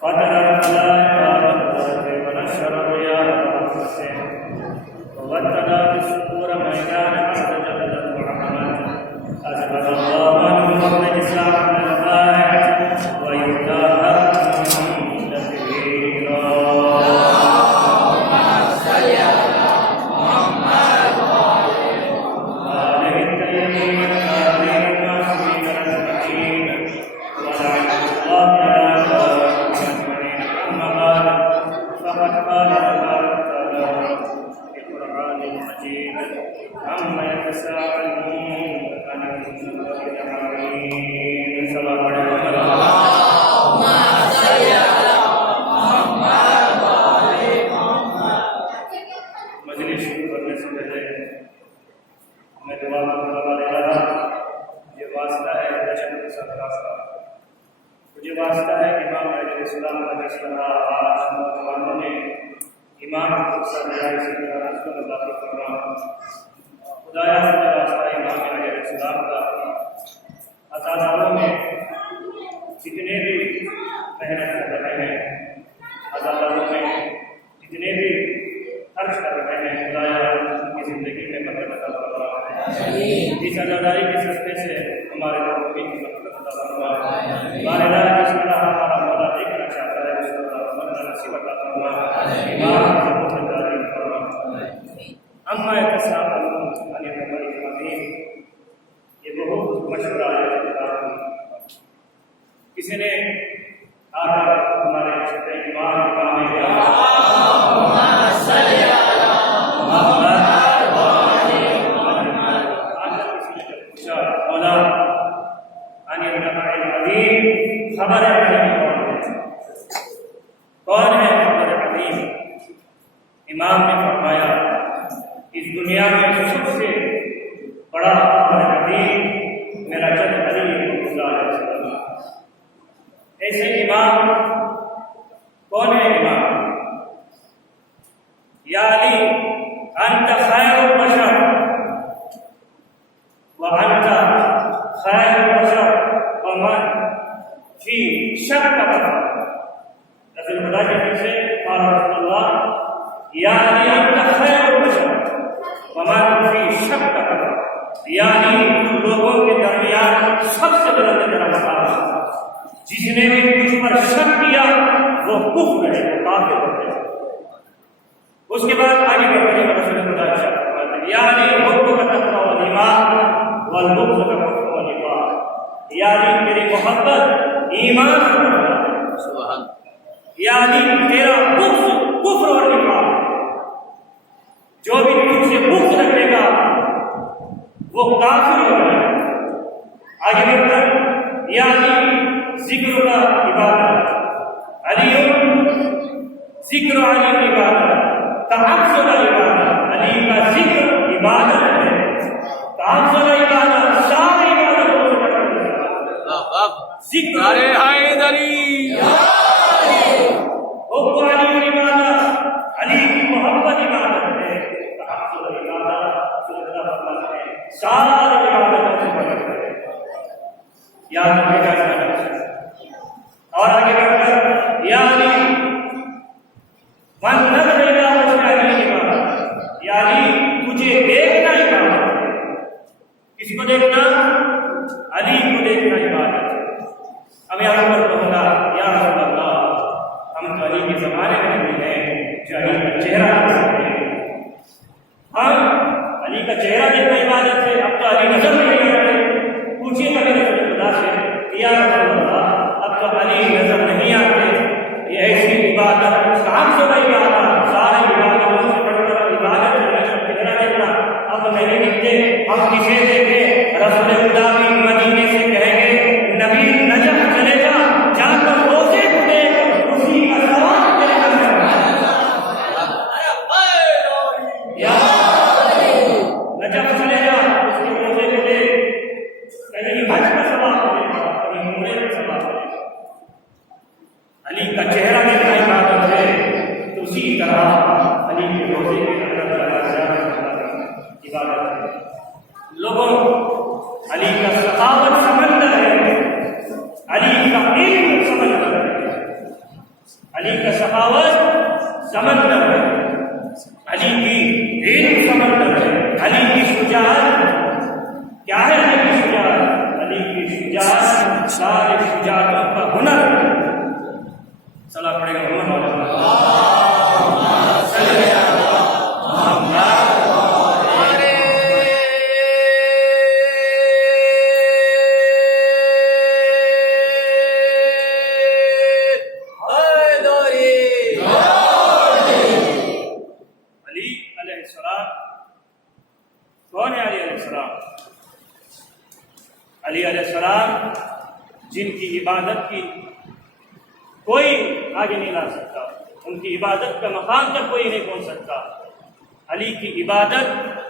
فترك الملائكة ونشر الرياح برحمته ووتنا بالصخور ميدان عز جل وعظمت أجبر الله عنهم الإسلام من الآيات ويهداها کسی نے آ کر ہمارے چھوٹے خبر ہے کون ہے خبر عظیم؟ امام نے فرمایا اس دنیا میں سب سے بڑا خبر عظیم میرا جد علی رضی اللہ علیہ وسلم۔ ایسے امام کون ہے؟ امام یا علی انت خیر البشر وانت خیر البشر ومن فی شک رسول خدا کے دل سے قال رسول اللہ یا علی انت خیر البشر ومن فی شک یعنی تم لوگوں کے درمیان سب سے بلند درجہ جس نے بھی کچھ پر شک کیا وہ کفر ہے، وہ کافر ہو گیا۔ اس کے بعد آگے بڑھنے کا رسول خدا ارشاد فرماتے ہیں یعنی حب کا تقوی والایمان والبغض کا کفر والنفاق، یعنی میری محبت ایمان سبحان، یعنی تیرا بغض کفر اور نفاق، جو بھی تجھ سے بغض رکھے گا وہ کافر ہو جائے گا۔ آگے بڑھ کر یعنی ذکر کا عبادت، علی ذکر علی عبادت، تعبد عبادت، علی کا ذکر عبادت ہے، تعبد عبادت ساری عبادتوں سے بڑھ ذکر ارے حیدری حب علی عبادت، علی کی محبت عبادت ہے، تعبد عبادت ساری عبادتوں سے بڑھ کر یاد رکھے گا۔ اور آگے بڑھ کر یعنی من نظر الى وجه علی عبادت، یعنی تجھے دیکھنا عبادت ہے۔ کس کو دیکھنا؟ علی کو دیکھنا عبادت ہے۔ ہمیں عمر کو بتا یا رسول اللہ ہم تو علی کے زمانے میں بھی ہیں جو علی کا چہرہ دیکھ سکتے ہیں، ہم علی کا چہرہ دیکھنا عبادت ہے، اب تو علی نظر نہیں آ رہے، پوچھیے کبھی رسول خدا سے یا رسول اللہ اب تو علی نظر نہیں آتے، یہ ایسی عبادت تعبد عبادت علی کا سخاوت سمندر ہے، علی کی علم سمندر ہے، علی کی شجاعت کیا ہے؟ علی کی شجاعت، علی کی شجاعت سارے شجاعتوں کا ہنر ہے۔ صلاح پڑھے گا محمد علی علیہ السلام جن کی عبادت کی کوئی آگے نہیں لا سکتا، ان کی عبادت کا مقام تک کوئی نہیں پہنچ سکتا۔ علی کی عبادت،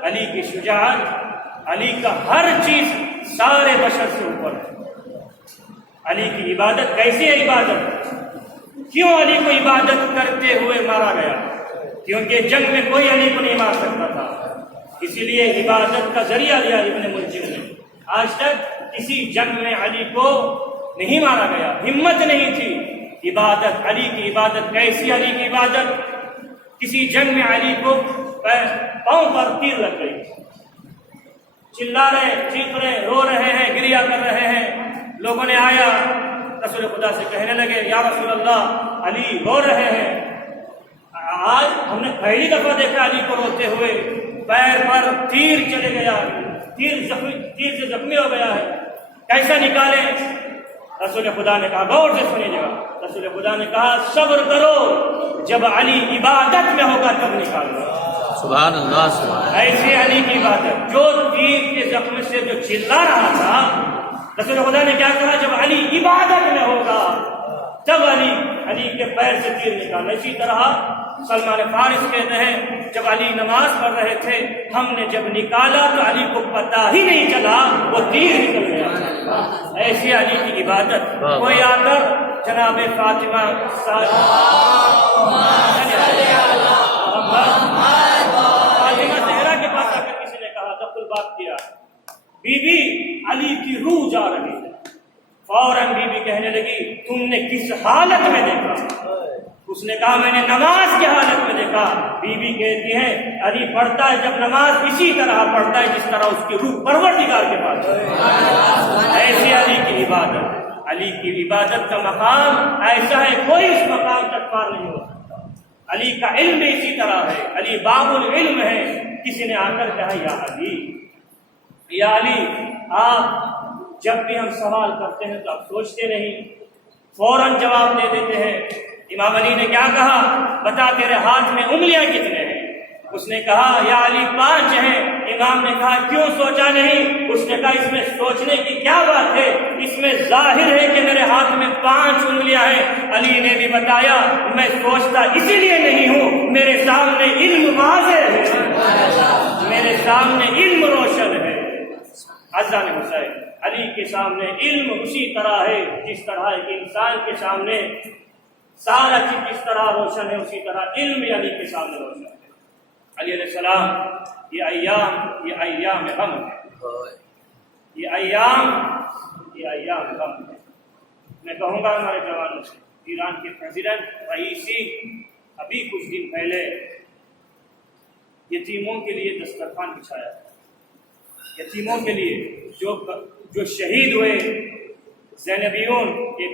علی کی شجاعت، علی کا ہر چیز سارے بشر سے اوپر ہے۔ علی کی عبادت کیسی ہے؟ عبادت کیوں علی کو عبادت کرتے ہوئے مارا گیا؟ کیونکہ جنگ میں کوئی علی کو نہیں مار سکتا تھا، اسی لیے عبادت کا ذریعہ لیا ابن ملجم نے۔ آج تک کسی جنگ میں علی کو نہیں مارا گیا، ہمت نہیں تھی۔ عبادت، علی کی عبادت کیسی؟ علی کی عبادت، کسی جنگ میں علی کو پاؤں پر تیر لگ گئی، چلا رہے، چیخ رہے، رو رہے ہیں، گریا کر رہے ہیں۔ لوگوں نے آیا رسول خدا سے کہنے لگے یا رسول اللہ علی رو رہے ہیں۔ آج ہم نے پہلی دفعہ دیکھا علی کو روتے ہوئے، پیر پر تیر چلے گیا، تیر سے زخمی ہو گیا ہے، کیسا نکالے؟ رسول خدا نے کہا، غور سے سنیے گا، رسول خدا نے کہا صبر کرو، جب علی عبادت میں ہوگا تب نکالنا۔ سبحان اللہ، سبحان اللہ۔ ایسے علی کی عبادت، جو تیر کے زخم سے جو چلا رہا تھا، رسول خدا نے کیا کہا؟ جب علی عبادت میں ہوگا تب علی کے پیر سے تیر نکالنا۔ اسی طرح سلمان فارس کہتے ہیں جب علی نماز پڑھ رہے تھے، ہم نے جب نکالا تو علی کو پتہ ہی نہیں چلا وہ تیر نکل گیا۔ ایسی علی کی عبادت۔ کوئی آ کر جناب فاطمہ زہرا کے پاس آ کر کسی نے کہا، دخل بات کیا، بی بی علی کی روح جا رہی ہے۔ فوراً بی بی کہنے لگی تم نے کس حالت میں دیکھا؟ اس نے کہا میں نے نماز کی حالت میں دیکھا۔ بی بی کہتی ہے علی پڑھتا ہے جب نماز اسی طرح پڑھتا ہے جس طرح اس کی روح پروردگار کے پاس ہے۔ ایسی علی کی عبادت، علی کی عبادت کا مقام ایسا ہے کوئی اس مقام تک پار نہیں ہو سکتا۔ علی کا علم بھی اسی طرح ہے، علی باب العلم ہے۔ کسی نے آ کر کہا یا علی، یا علی آپ جب بھی ہم سوال کرتے ہیں تو آپ سوچتے نہیں، فوراً جواب دے دیتے ہیں۔ امام علی نے کیا کہا؟ بتا تیرے ہاتھ میں انگلیاں کتنے ہیں؟ اس نے کہا یا علی 5 ہیں۔ امام نے کہا کیوں سوچا نہیں؟ اس نے کہا اس میں سوچنے کی کیا بات ہے، اس میں ظاہر ہے کہ میرے ہاتھ میں 5 انگلیاں ہیں۔ علی نے بھی بتایا میں سوچتا اسی لیے نہیں ہوں، میرے سامنے علم واضح ہے، میرے سامنے علم روشن ہے۔ عزیزان حسین، علی کے سامنے علم اسی طرح ہے جس طرح ایک انسان کے سامنے سارا چیز جس طرح روشن ہے، اسی طرح علم بھی علی کے سامنے روشن ہے۔ علی علیہ السلام یہ ایام غم ہے، یہ ایام غم ہے۔ میں کہوں گا ہمارے جوانوں سے، ایران کے پریزیڈنٹ رئیسی ابھی کچھ دن پہلے یتیموں کے لیے دسترخوان بچھایا، یتیموں کے لیے جو شہید ہوئے، زینبیون ایک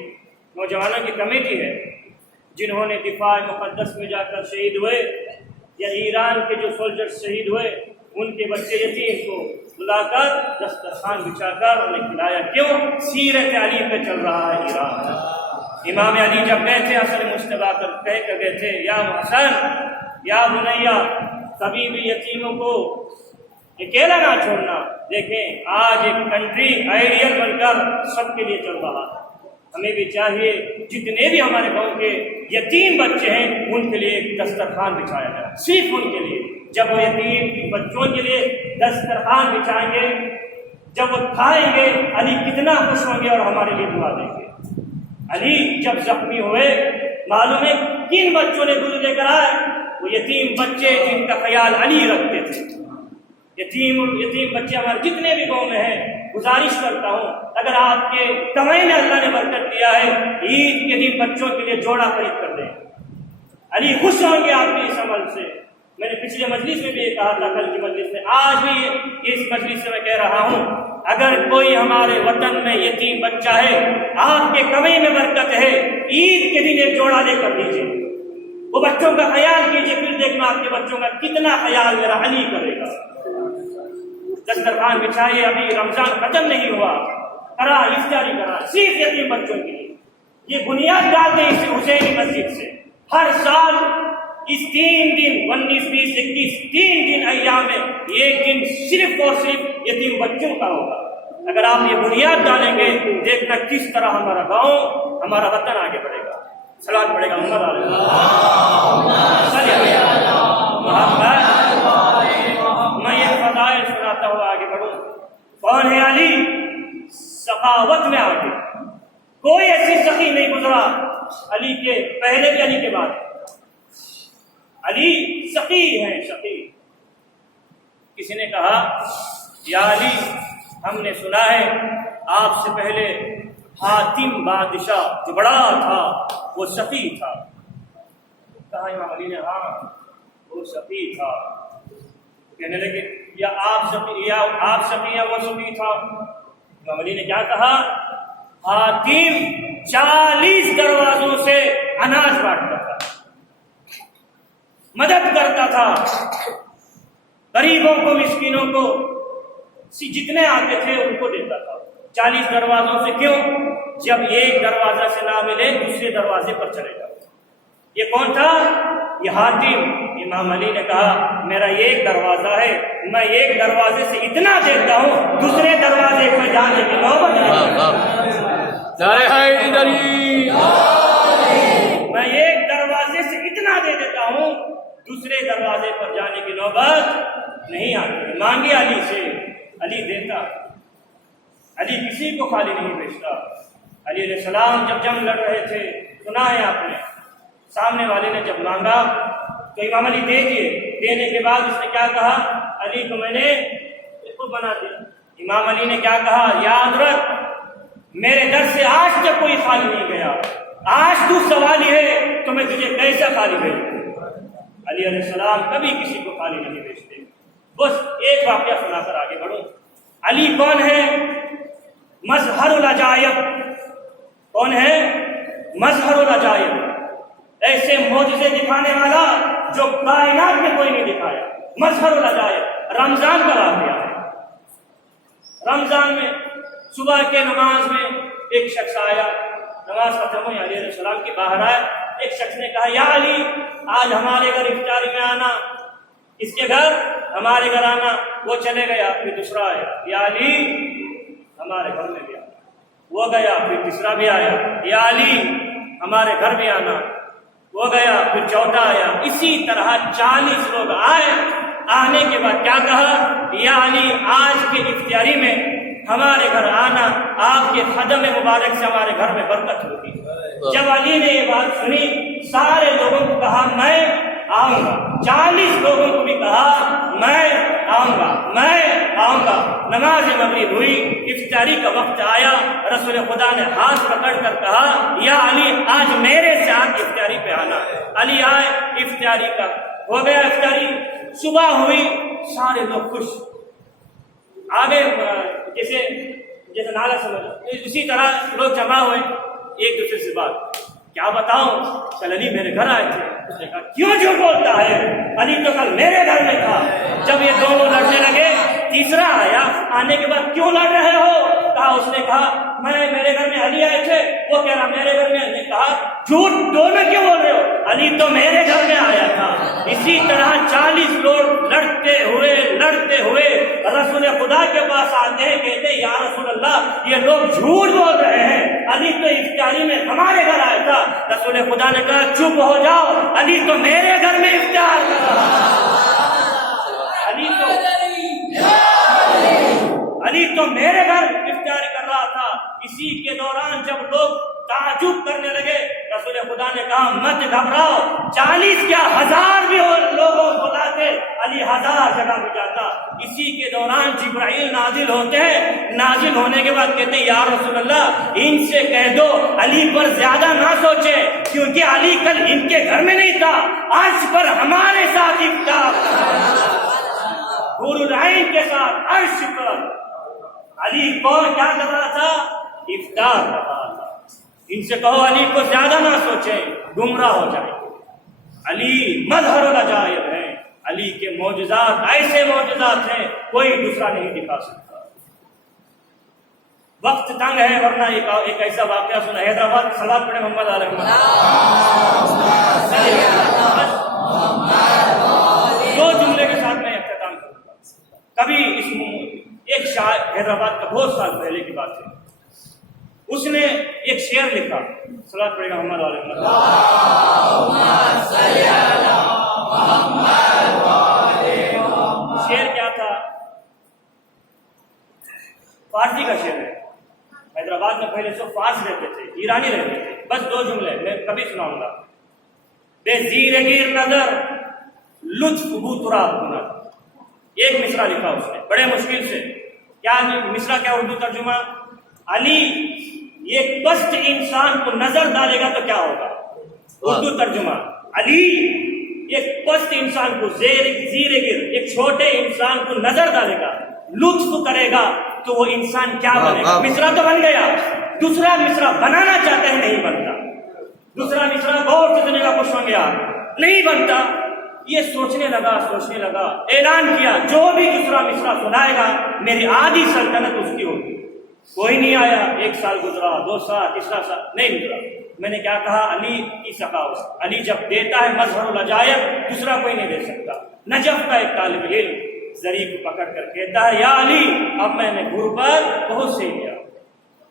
نوجوانوں کی کمیٹی ہے جنہوں نے دفاع مقدس میں جا کر شہید ہوئے، یا ایران کے جو سولجر شہید ہوئے ان کے بچے یتیم کو بلا کر دسترخوان بچھا کر انہیں کھلایا۔ کیوں؟ سیرت علی پہ چل رہا ہے ایران۔ امام علی جب گئے تھے حسن مجتبیٰ کر کہہ کر گئے تھے یا حسن یا بنیا کبھی بھی یتیموں کو اکیلا نہ چھوڑنا۔ دیکھیں آج ایک کنٹری آئیڈیل بن کر سب کے لیے چل رہا ہے، ہمیں بھی چاہیے جتنے بھی ہمارے گاؤں کے یتیم بچے ہیں ان کے لیے ایک دسترخوان بچھایا جائے، صرف ان کے لیے۔ جب وہ یتیم بچوں کے لیے دسترخوان بچھائیں گے، جب وہ کھائیں گے، علی کتنا خوش ہوں گے اور ہمارے لیے دعا دیں گے۔ علی جب زخمی ہوئے، معلوم ہے کن بچوں نے دودھ لے کر آئے؟ وہ یتیم بچے جن کا خیال علی رکھتے تھے۔ یتیم بچے ہمارے جتنے بھی گاؤں میں ہیں، گزارش کرتا ہوں اگر آپ کے کمائی میں اللہ نے برکت دیا ہے، عید کے دن بچوں کے لیے جوڑا خرید کر دیں۔ علی خوش ہوں گے آپ کے اس عمل سے۔ میں نے پچھلے مجلس میں بھی یہ کہا تھا، کل کی مجلس میں، آج بھی اس مجلس سے میں کہہ رہا ہوں، اگر کوئی ہمارے وطن میں یتیم بچہ ہے، آپ کے کمائی میں برکت ہے، عید کے دن ایک جوڑا لے کر دیجیے، وہ بچوں کا خیال کیجیے، پھر دیکھنا آپ کے بچوں کا کتنا خیال میرا علی کرے گا۔ دسترخوان بچھائیے، ابھی رمضان ختم نہیں ہوا، کرا افطاری کرا صرف یتیم بچوں کے لیے، یہ بنیاد ڈال دیں اس حسینی مسجد سے۔ ہر سال اس 3 دن 19، 20، 21 3 دن ایام میں ایک دن صرف اور صرف یتیم بچوں کا ہوگا۔ اگر آپ یہ بنیاد ڈالیں گے، دیکھنا کس طرح ہمارا گاؤں، ہمارا وطن آگے بڑھے گا۔ سلام پڑے گا محمد علیہ میں یہ فضائل سناتا ہوا آگے بڑھوں۔ کون ہے علی؟ سخاوت میں آگے، کوئی ایسی سخی نہیں گزرا علی کے پہلے بھی علی کے بعد۔ علی سخی ہیں، سخی۔ کسی نے کہا یا علی، ہم نے سنا ہے آپ سے پہلے حاتم بادشاہ جو بڑا تھا وہ سخی تھا۔ کہا امام علی نے ہاں وہ سخی تھا۔ کہنے لگے یا آپ سخی یا وہ سخی تھا؟ امام علی نے کیا کہا؟ حاتم 40 دروازوں سے اناج بانٹتا تھا، مدد کرتا تھا، غریبوں کو، مسکینوں کو، جتنے آتے تھے ان کو دیتا تھا۔ 40 دروازوں سے کیوں؟ جب ایک دروازہ سے نہ ملے دوسرے دروازے پر چلے جاؤ۔ یہ کون تھا؟ یہ حاتم۔ امام علی نے کہا میرا ایک دروازہ ہے، میں ایک دروازے سے اتنا دیتا ہوں دوسرے دروازے پر جانے کی نوبت میں ایک دروازے سے اتنا دے دیتا ہوں دوسرے دروازے پر جانے کی نوبت نہیں آتی۔ مانگے علی سے، علی دیتا۔ علی کسی کو خالی نہیں بھیجتا۔ علی علیہ السلام جب جنگ لڑ رہے تھے، سنا ہے آپ نے، سامنے والے نے جب مانگا تو امام علی دے دیے۔ دینے کے بعد اس نے کیا کہا؟ علی کو میں نے خود بنا دیا۔ امام علی نے کیا کہا؟ یاد رکھ میرے در سے آج تک کوئی خالی نہیں گیا، آج تو سوالی ہے تو میں تجھے کیسا خالی بھیجوں؟ علی علیہ السلام کبھی کسی کو خالی نہیں بھیجتے۔ بس ایک واقعہ سنا کر آگے بڑھوں۔ علی کون ہے؟ مظہر العجائب۔ کون ہے؟ مظہر العجائب، ایسے معجزے دکھانے والا جو کائنات میں کوئی نہیں دکھایا۔ مظہر العجائب رمضان کا واقعہ ہے۔ رمضان میں صبح کے نماز میں ایک شخص آیا، نماز ختم ہوئی، علی علیہ السلام کے باہر آیا۔ ایک شخص نے کہا یا علی آج ہمارے گھر افطاری میں آنا، اس کے گھر ہمارے گھر آنا۔ وہ چلے گیا، پھر دوسرا آیا، یا علی ہمارے گھر میں بھی آنا۔ وہ گیا، پھر تیسرا بھی آیا، یا علی ہمارے گھر بھی آنا۔ وہ گیا، پھر چوتھا آیا۔ اسی طرح 40 لوگ آئے۔ آنے کے بعد کیا کہا؟ یا علی آج کے افطاری میں ہمارے گھر آنا، آپ کے قدم مبارک سے ہمارے گھر میں برکت ہوگی۔ جب علی نے یہ بات سنی، سارے لوگوں کو کہا میں آؤں گا۔ 40 لوگوں کو بھی کہا میں آؤں گا، میں آؤں گا۔ نماز مغرب ہوئی، افطاری کا وقت آیا، رسول خدا نے ہاتھ پکڑ کر کہا یا علی آج میرے ساتھ افطاری پہ آنا۔ علی آئے، افطاری کا ہو گیا۔ افطاری صبح ہوئی، سارے لوگ خوش، آگے جیسے نالا سمجھ، اسی طرح لوگ جمع ہوئے، ایک دوسرے سے بات کیا بتاؤں، کل علی میرے گھر آئے تھے۔ اس نے کہا کیوں جھوٹ بولتا ہے؟ علی تو کل میرے گھر میں تھا۔ جب یہ دونوں لڑنے لگے، تیسرا آیا، آنے کے بعد کیوں لڑ رہے ہو؟ کہا، اس نے کہا میرے گھر میں علی آئے تھے، وہ کہہ رہا میرے گھر میں۔ نے کہا جھوٹ دونوں کیوں بول رہے ہو؟ علی تو میرے گھر میں آیا تھا۔ اسی طرح 40 لوگ لڑتے ہوئے رسول خدا کے پاس آتے ہیں، کہتے ہیں یا رسول اللہ یہ لوگ جھوٹ بول رہے ہیں، علی تو افطاری میں ہمارے گھر آیا تھا۔ رسول خدا نے کہا چپ ہو جاؤ، علی تو میرے گھر میں افطار کر رہا تھا، علی تو میرے گھر افطار کر رہا تھا۔ اسی کے دوران جب لوگ تعجب کرنے لگے، رسول خدا نے کہا مت گھبراؤ، 40 کیا 1000 بھی لوگوں کو بلاتے، علی 1000 جگہ بھی جاتا۔ اسی کے دوران جبرائیل نازل ہوتے ہیں، نازل ہونے کے بعد کہتے ہیں یا رسول اللہ ان سے کہہ دو علی پر زیادہ نہ سوچے، کیونکہ علی کل ان کے گھر میں نہیں تھا، عرش پر ہمارے ساتھ افطار، حور العین کے ساتھ عرش پر علی کون کیا کر رہا تھا؟ افطار کر رہا تھا۔ ان سے کہو علی کو زیادہ نہ سوچیں، گمراہ ہو جائیں۔ علی مظہر العجائب ہیں، علی کے معجزات ایسے معجزات ہیں کوئی دوسرا نہیں دکھا سکتا۔ وقت تنگ ہے، ورنہ ایک ایسا واقعہ سنا، حیدرآباد صلوات پڑھے محمد علیہ دو جملے کے ساتھ میں اختتام کروں گا۔ کبھی ایک شاعر، حیدرآباد کا بہت سال پہلے کی بات ہے، اس نے ایک شعر لکھا، صلوات پڑھے محمد علیہ شعر کیا تھا؟ فارسی کا شعر ہے۔ حیدرآباد میں پہلے سب فارس رہتے تھے، ایرانی رہتے تھے۔ بس دو جملے میں کبھی سناؤں گا۔ بے زیر گیر نظر لطف بو تراب ہنر، ایک مصرع لکھا اس نے بڑے مشکل سے۔ کیا مصرع، کیا اردو ترجمہ؟ علی ایک پست انسان کو نظر ڈالے گا تو کیا ہوگا؟ اردو ترجمہ، علی ایک پست انسان کو زیر گر، ایک چھوٹے انسان کو نظر ڈالے گا، لطف کرے گا تو وہ انسان کیا بنے گا؟ مصرع تو بن گیا، دوسرا مصرع بنانا چاہتے ہیں، نہیں بنتا۔ دوسرا مصرع غور سے سنے گا، خوش ہوں گے آپ، نہیں بنتا۔ یہ سوچنے لگا، اعلان کیا جو بھی دوسرا مصرع سنائے گا میری آدھی سلطنت اس کی ہوگی۔ کوئی نہیں آیا، ایک سال گزرا، 2 سال، تیسرا سال، نہیں گزرا۔ میں نے کیا کہا؟ علی کی سخاوت، علی جب دیتا ہے مظہر العجائب، دوسرا کوئی نہیں دے سکتا۔ نجف کا ایک طالب علم زری کو پکڑ کر کہتا ہے، یا علی اب میں نے غربت بہت سے لیا،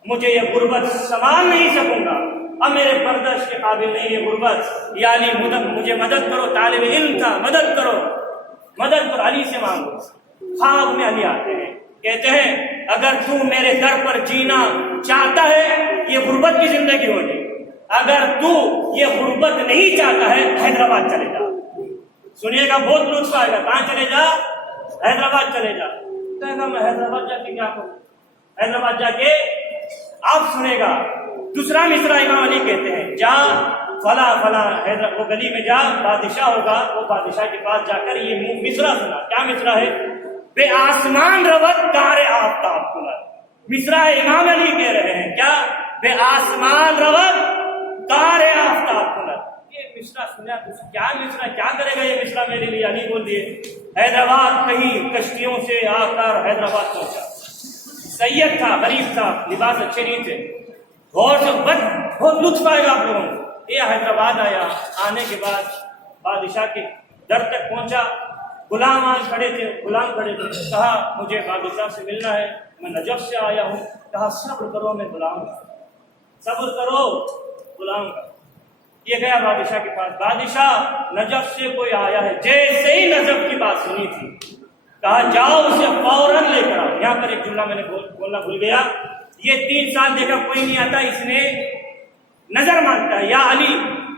مجھے یہ غربت سنبھال نہیں سکوں گا، اب میرے برداشت کے قابل نہیں یہ غربت، یا علی مجھے مدد کرو، طالب علم تھا، مدد کرو، علی سے مانگو۔ خواب میں علی آتے ہیں، کہتے ہیں اگر تو میرے در پر جینا چاہتا ہے یہ غربت کی زندگی ہوگی، اگر تو یہ غربت نہیں چاہتا ہے حیدرآباد چلے جا۔ سنیے گا، بہت لطف آئے گا۔ کہاں چلے جا؟ حیدرآباد چلے جا۔ کہے گا میں حیدرآباد جا کے کیا کروں؟ حیدرآباد جا کے آپ سنے گا دوسرا مصرع امام علی کہتے ہیں، جا فلاں حیدرآباد وہ گلی میں جا، بادشاہ ہوگا، وہ بادشاہ کے پاس جا کر یہ مصرع سنا۔ کیا مصرع ہے؟ بے آسمان روت کار آفتاب کھلا۔ مصرع امام علی کہہ رہے ہیں، کیا؟ بے آسمان روت کار آفتاب کھلا۔ یہ مصرع سنا، کیا مصرع، کیا کرے گا یہ مصرع میرے لیے؟ علی بول دیے، حیدرآباد کہیں کشتیوں سے آ کر حیدرآباد پہنچا، سید تھا، غریب تھا، لباس اچھے نہیں تھے، غور سے بہت لطف آئے گا آپ لوگوں کو۔ یہ حیدرآباد آیا، آنے کے بعد بادشاہ کے در تک پہنچا، غلام کھڑے تھے، کہا مجھے بادشاہ سے ملنا ہے، میں نجف سے آیا ہوں۔ کہا صبر کرو، میں غلام ہوں، صبر کرو، غلام کا۔ یہ گیا بادشاہ کے پاس، بادشاہ نجف سے کوئی آیا ہے۔ جیسے ہی نجف کی بات سنی تھی، کہا جاؤ اسے فوراً لے کر آؤ۔ یہاں پر ایک جملہ میں نے بولنا بھول گیا، یہ 3 سال دیکھا کوئی نہیں آتا، اس نے نظر مانگتا ہے، یا علی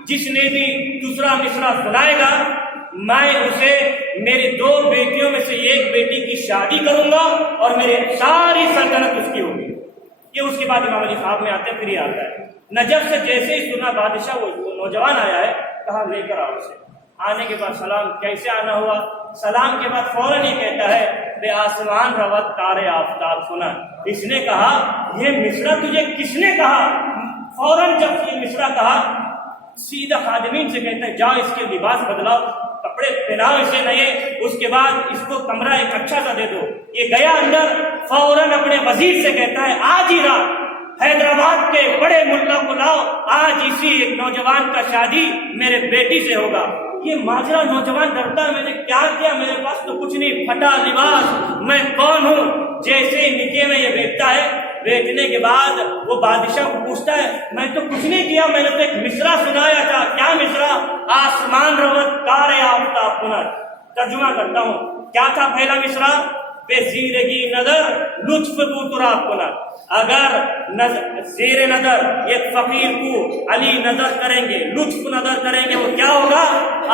جس نے بھی دوسرا مصرع سنائے گا میں اسے میری 2 بیٹیوں میں سے ایک بیٹی کی شادی کروں گا اور میری ساری سلطنت اس کی ہوگی۔ یہ اس کے بعد امام علی صاحب میں آتے ہیں، پھر یہ آتا ہے۔ نجف سے جیسے ہی سنا بادشاہ وہ نوجوان آیا ہے، کہا لے کر آؤ اسے۔ آنے کے بعد سلام، کیسے آنا ہوا؟ سلام کے بعد فوراً یہ کہتا ہے، بے آسمان روت تارے آفتاب سنا۔ اس نے کہا یہ مصرع تجھے کس نے کہا؟ فوراً جب یہ مصرع کہا سیدھا خادمین سے کہتا ہے، جاؤ اس کے لباس بدلاؤ، کپڑے پہناؤ اسے نئے، اس کے بعد اس کو کمرہ ایک اچھا سا دے دو۔ یہ گیا اندر، فوراً اپنے وزیر سے کہتا ہے آج ہی رات حیدرآباد کے بڑے ملا کو لاؤ، آج اسی ایک نوجوان کا شادی میرے بیٹی سے ہوگا۔ یہ ماجرا، نوجوان ڈرتا ہے، میں نے کیا کیا، میرے پاس تو کچھ نہیں، پھٹا لباس، میں کون ہوں؟ جیسے ہی نکے میں یہ بیٹھتا ہے، بیٹھنے کے بعد وہ بادشاہ کو پوچھتا ہے میں تو کچھ نہیں کیا، میں نے تو ایک مصرع سنایا تھا۔ کیا مصرع؟ آسمان روت کار آفتاب کنر۔ ترجمہ کرتا ہوں، کیا تھا پہلا مصرع؟ بے زیرگی نظر لطف بو تراب کنر۔ اگر زیر نظر ایک فقیر کو علی نظر کریں گے، لطف نظر کریں گے، وہ کیا ہوگا؟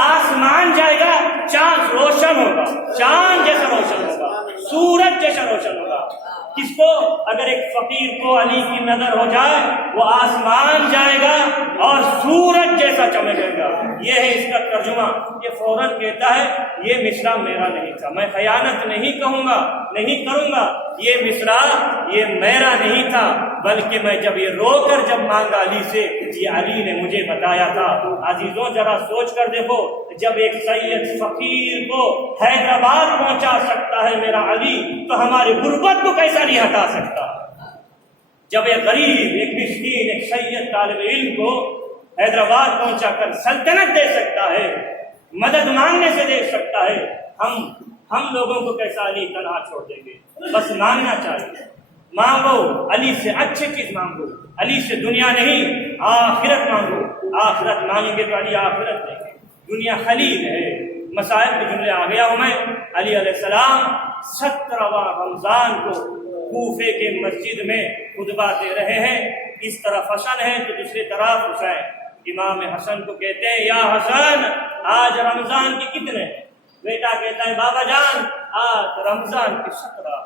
آسمان جائے گا، چاند روشن ہوگا، چاند جیسا روشن ہوگا، سورج جیسا روشن ہوگا۔ کس کو؟ اگر ایک فقیر کو علی کی نظر ہو جائے وہ آسمان جائے گا اور سورج جیسا چمکے گا. یہ ہے اس کا ترجمہ. یہ فوراً کہتا ہے یہ مصرع میرا نہیں تھا, میں خیانت نہیں کہوں گا, نہیں کروں گا, یہ مصرع یہ میرا نہیں تھا, بلکہ میں جب یہ رو کر جب مانگا علی سے, یہ علی نے مجھے بتایا تھا. عزیزوں ذرا سوچ کر دیکھو, جب ایک سید فقیر کو حیدرآباد پہنچا سکتا ہے میرا علی, تو ہماری غربت کو کیسا نہیں ہٹا سکتا. جب ایک غریب, ایک مسکین, ایک سید طالب علم کو حیدرآباد پہنچا کر سلطنت دے سکتا ہے, مدد مانگنے سے دے سکتا ہے, ہم لوگوں کو کیسا علی تنہا چھوڑ دیں گے. بس مانگنا چاہیے, مانگو علی سے اچھی چیز مانگو, علی سے دنیا نہیں آخرت مانگو. آخرت مانگیں گے تو علی آخرت دیں گے. دنیا خلیل ہے. مصائب کے جملے آ گیا ہوں میں. علی علیہ السلام 17واں رمضان کو کوفے کے مسجد میں خطبہ دے رہے ہیں. اس طرف حسن ہے تو دوسری طرف حسین. امام حسن کو کہتے ہیں یا حسن آج رمضان کی کتنے ہیں؟ بیٹا کہتا ہے بابا جان آج رمضان کی 17.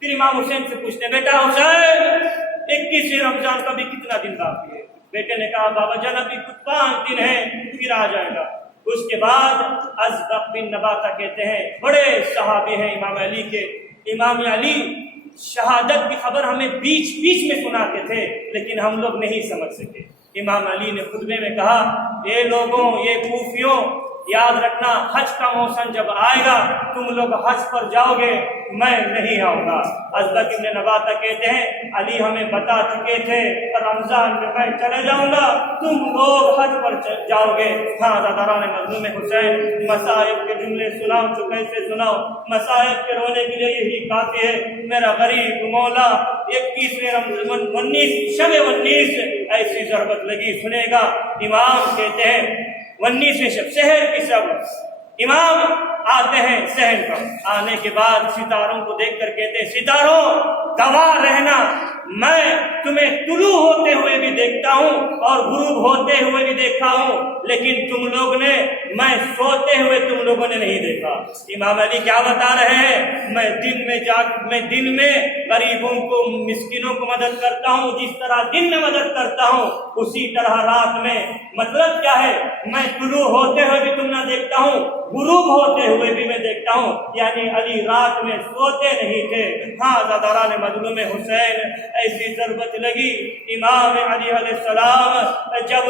پھر امام حسین سے پوچھتے ہیں بیٹا حسین 21 رمضان کا بھی کتنا دن باقی ہے؟ بیٹے نے کہا بابا جان ابھی کچھ 5 دن ہیں پھر آ جائے گا. اس کے بعد ازبق بن نباتہ کہتے ہیں, بڑے صحابی ہیں امام علی کے. امام علی شہادت کی خبر ہمیں بیچ بیچ میں سناتے تھے, لیکن ہم لوگ نہیں سمجھ سکے. امام علی نے خطبے میں کہا اے لوگوں, یہ کوفیوں, یاد رکھنا حج کا موسم جب آئے گا تم لوگ حج پر جاؤ گے, میں نہیں آؤں گا. ازبق بن نباتہ کہتے ہیں علی ہمیں بتا چکے تھے رمضان میں میں چلے جاؤں گا, تم لوگ حج پر جاؤ گے. ہاں داران مظلوم حسین مصائب کے جملے سناؤ تو کیسے سناؤ, مصائب کے رونے کے لیے یہی کافی ہے. میرا غریب مولا 21 رمضان 19 شب 19 ایسی ضربت لگی سنے گا. امام کہتے ہیں 19ویں شب شہر کی شب, امام آتے ہیں شہر پر. آنے کے بعد ستاروں کو دیکھ کر کہتے ہیں ستاروں گواہ رہنا, میں تمہیں طلوع ہوتے ہوئے بھی دیکھتا ہوں اور غروب ہوتے ہوئے بھی دیکھا ہوں, لیکن تم لوگ نے میں سوتے ہوئے تم لوگوں نے نہیں دیکھا. امام علی کیا بتا رہے ہیں, میں دن میں غریبوں کو مسکینوں کو مدد کرتا ہوں, جس طرح دن میں مدد کرتا ہوں اسی طرح رات میں. مطلب کیا ہے, میں طلوع ہوتے ہوئے بھی تم نہ دیکھتا ہوں, غروب ہوتے ہوئے بھی میں دیکھتا ہوں. یعنی علی رات میں سوتے نہیں تھے. ہاں داران مظلوم حسین ایسی ضربت لگی. امام علی علیہ السلام جب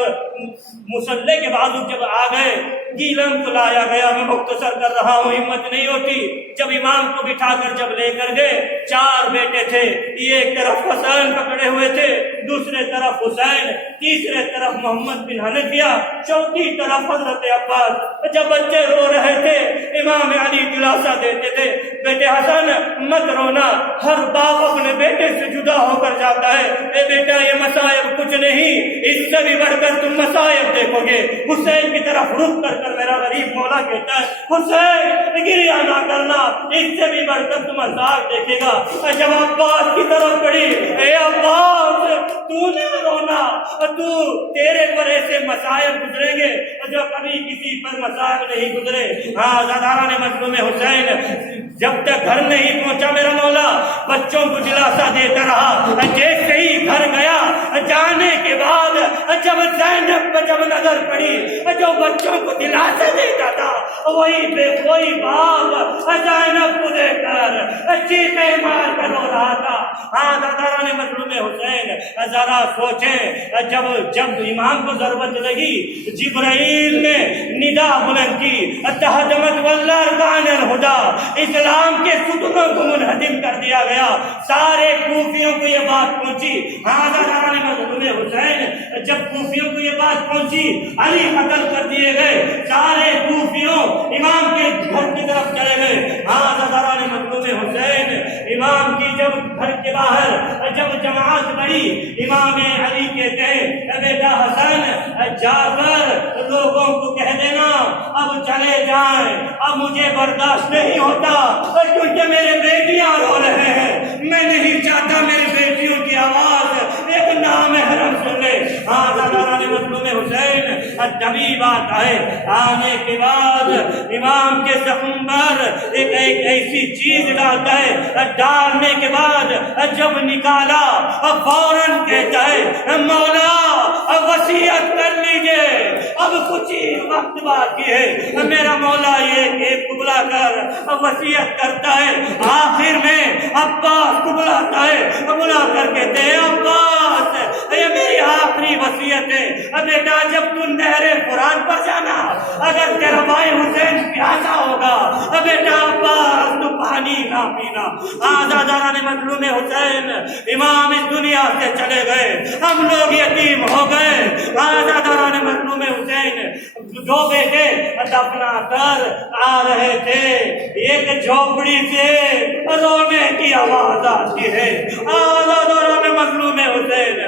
مصلی کے بعد جب آ گئے, گیلم کو لایا گیا, میں مختصر کر رہا ہوں ہمت نہیں ہوتی. جب امام کو بٹھا کر جب لے کر گئے, 4 بیٹے تھے, ایک طرف حسین پکڑے ہوئے تھے, دوسرے طرف حسین, تیسرے طرف محمد بن حنفیہ, چوتھی طرف حضرت عباس. جب بچے رو رہے تھے امام علی دلاسا دیتے تھے, بیٹے حسن مت رونا, ہر باپ اپنے بیٹے سے جدا ہو کر جاتا ہے. اے بیٹا یہ مصائب کچھ نہیں, اس سے بھی بڑھ کر تم مصائب دیکھو گے. حسین کی طرف رخ کر میرا غریب مولا کہتا ہے حسین گریہ نہ کرنا, اس سے بھی بڑھ کر تم عذاب دیکھے گا. جب عباس کی طرف بڑھی, اے عباس تو نہ رونا, تیرے پر ایسے مصائب گزریں گے جو کبھی کسی پر مصائب نہیں گزرے. ہاں داران مظلوم حسین جب تک گھر نہیں پہنچا میرا مولا بچوں کو دلاسا دیتا رہا. جیسے ہی گھر گیا, جانے کے بعد جب زینب پر جب نظر پڑی, جو بچوں کو دلاسا دیتا تھا وہی باپ زینب کو دیکھ کر چیخے مار کر رو رہا تھا. ہاں داران مظلوم حسین ذرا سوچیں, جب امام کو ضربت لگی, جبرائیل نے ندا بلند کی, تہدمت واللہ ارکان الہدا, اسلام کے ستونوں کو منہدم کر دیا گیا. سارے کوفیوں کو یہ بات پہنچی. ہاں داران مظلوم حسین جب کوفیوں کو یہ بات پہنچی, علی قتل کر دیے گئے, سارے کوفیوں امام کے گھر کی طرف چلے گئے. ہاں داران مظلوم حسین امام کی جب گھر کے باہر جب جماعت بڑی, امام علی کہتے ہیں بیٹا حسن جا کر لوگوں کو کہہ دینا اب چلے جائیں, اب مجھے برداشت نہیں ہوتا کیونکہ میرے بیٹیاں رو رہے ہیں, میں نہیں چاہتا میری بیٹیوں کی آواز ایک نامحرم سن لے. ہاں داران مظلوم حسین تبھی بات آئے. آنے کے بعد امام کے زخم پر ایک ایسی چیز ڈالتا ہے. ڈالنے کے بعد جب نکالا فوراً کہتا ہے مولا وصیت کر لیجئے, اب کچھ ہی وقت باقی ہے. میرا مولا یہ بلا کر وصیت کرتا ہے. آخر میں عباس کو بلاتا ہے, بلا کر کہتے ہیں عباس یہ میری آخری وصیت ہے. بیٹا جب تم نہر فرات پر جانا, اگر تیرا بھائی حسین پیاسا ہوگا بیٹا عباس تو پانی نہ پینا. آزاداران مظلوم حسین امام اس دنیا سے چلے گئے, ہم لوگ یتیم ہو گئے. آزاداران مظلوم حسین دو بیٹے دفنا کر آ رہے تھے, ایک جھوپڑی سے رونے کی آواز آتی ہے. آزاداران مظلوم حسین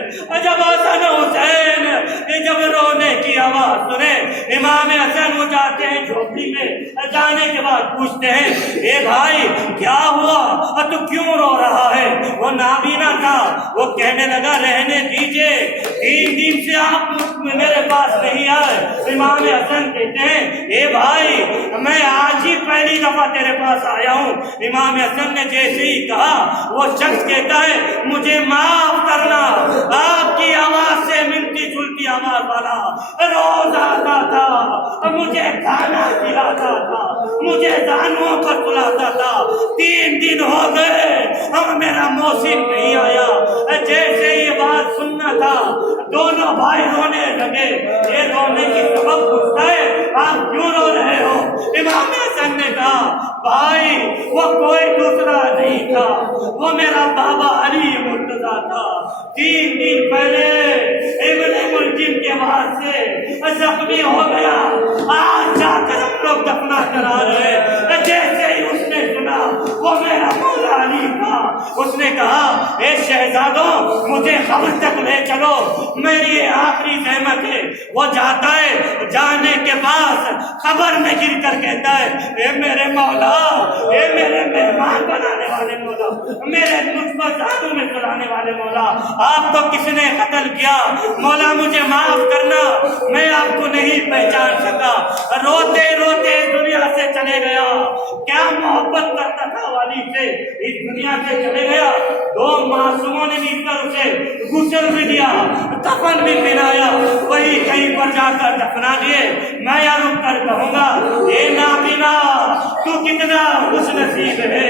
جب حسن حسین جب رونے کی آواز سنے, امام حسن وہ جاتے ہیں جھوپڑی میں. جانے کے بعد پوچھتے ہیں اے بھائی کیا ہوا, تو کیوں رو رہا ہے؟ وہ نابینا تھا. وہ کہنے لگا رہنے دیجئے, 3 دن سے آپ میرے پاس نہیں آئے. امام حسن کہتے ہیں اے بھائی میں آج ہی پہلی دفعہ تیرے پاس آیا ہوں. امام حسن نے جیسے ہی کہا وہ شخص کہتا ہے مجھے معاف کرنا, آپ کی آواز سے ملتی جلتی آواز والا روز آتا تھا, مجھے کھانا کھلاتا تھا, مجھے دانوں پر سلاتا تھا. 3 دن ہو گئے اور میرا موسم نہیں آیا. جیسے یہ بات سننا تھا دونوں بھائی رونے لگے. یہ رونے کی سبب پوچھتا ہے آپ کیوں رو رہے ہو؟ امام حسن نے کہا بھائی وہ کوئی دوسرا نہیں تھا, وہ میرا بابا علی مرتضیٰ تھا. 3 دن پہلے ابن ملجم کے بعد سے زخمی ہو گیا. آج جا کر ہم لوگ دفنا کرا رہے. جیسے ہی اس نے سنا وہ میرا مولا علی تھا, اس نے کہا اے شہزادوں مجھے خبر تک لے چلو, میری یہ آخری نعمت ہے. وہ جاتا ہے, جانے کے بعد خبر میں گر کر کہتا ہے اے میرے مولا, اے میرے مہمان بنانے والے مولا, میرے مثبت جادو میں سلانے والے مولا, آپ کو کس نے قتل کیا؟ مولا مجھے معاف کرنا, میں آپ کو نہیں پہچان سکا. روتے روتے اس دنیا سے چلے گیا. کیا محبت کرتا تھا والی سے, اس دنیا سے چلے گیا. 2 معصوموں نے مل کر اسے غسل بھی دیا, کفن بھی پہنایا, وہی کہیں پر جا کر دفنا دیے. میں یہاں رک کر کہوں گا اے نابینا تو کتنا خوش نصیب ہے,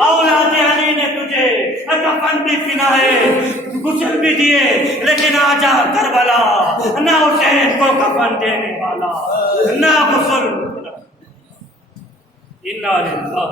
اولاد علی نے تجھے کفن بھی پہنائے, غسل بھی دیے, لیکن آجا کربلا نہ حسین کو کفن دینے والا نہ غسل. انا للہ